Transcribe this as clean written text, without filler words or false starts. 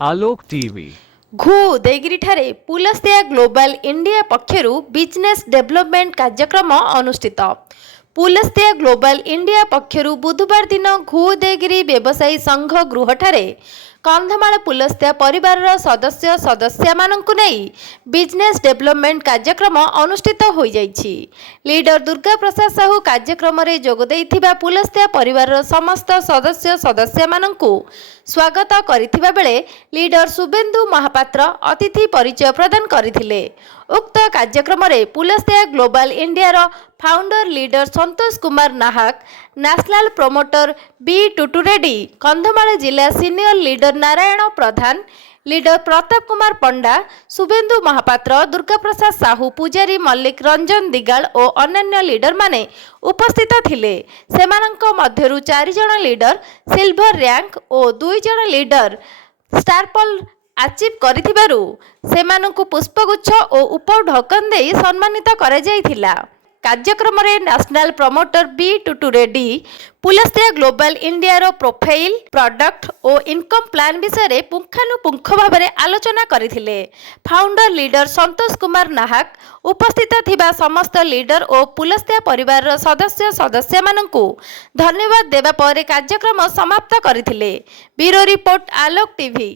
आलोक TV घू Udayagiri Pulastya global India पक्षरु business development कार्यक्रम अनुष्ठित। पुलस्तिया ग्लोबल इंडिया पक्षरु बुधवार दिन घू उदयगिरी व्यवसायी संघ गृहठारे कंधमाल पुलस्तिया परिवार सदस्य सदस्या माननकु नै बिजनेस डेवलपमेंट कार्यक्रम अनुष्ठित हो जाइछि। लीडर दुर्गा प्रसाद साहू कार्यक्रम रे जोग देइथिबा पुलस्तिया परिवार समस्त सदस्य सदस्या माननकु स्वागत करिथिबा बेले लीडर शुभेन्दु महापात्र अतिथि परिचय प्रदान करथिले। उक्त कार्यक्रम रे पुलस्तिया ग्लोबल इंडिया रो founder leader Santosh Kumar Nahak, national promoter B Tutu Reddy, Kandhamal जिला senior leader Narayan Pradhan, leader Pratap Kumar Panda, Subhendu Mahapatra, Durga Prasad Sahu, Pujari Mallik Ranjan दिगाल और अन्य लीडर माने उपस्थित थिले। सेमानंक मध्यरु 4 जण लीडर सिल्वर रैंक और 2 जण लीडर स्टारपल अचीव करिथिबारु सेमानंकु पुष्पगुच्छ और उपढकन देई सम्मानित करा जायथिला। कार्यक्रम रे national promoter B Tutu Reddy Pulastya global India रो प्रोफाइल, प्रोडक्ट और इनकम प्लान विषय रे पुंखानुपुंख भाव में आलोचना करथिले। फाउंडर लीडर संतोष कुमार नाहक उपस्थित थिबा समस्त लीडर और पुलस्तिया परिवार रो सदस्य सदस्य माननकु धन्यवाद देबा परे कार्यक्रम समाप्त करथिले। ब्यूरो रिपोर्ट आलोक टीवी।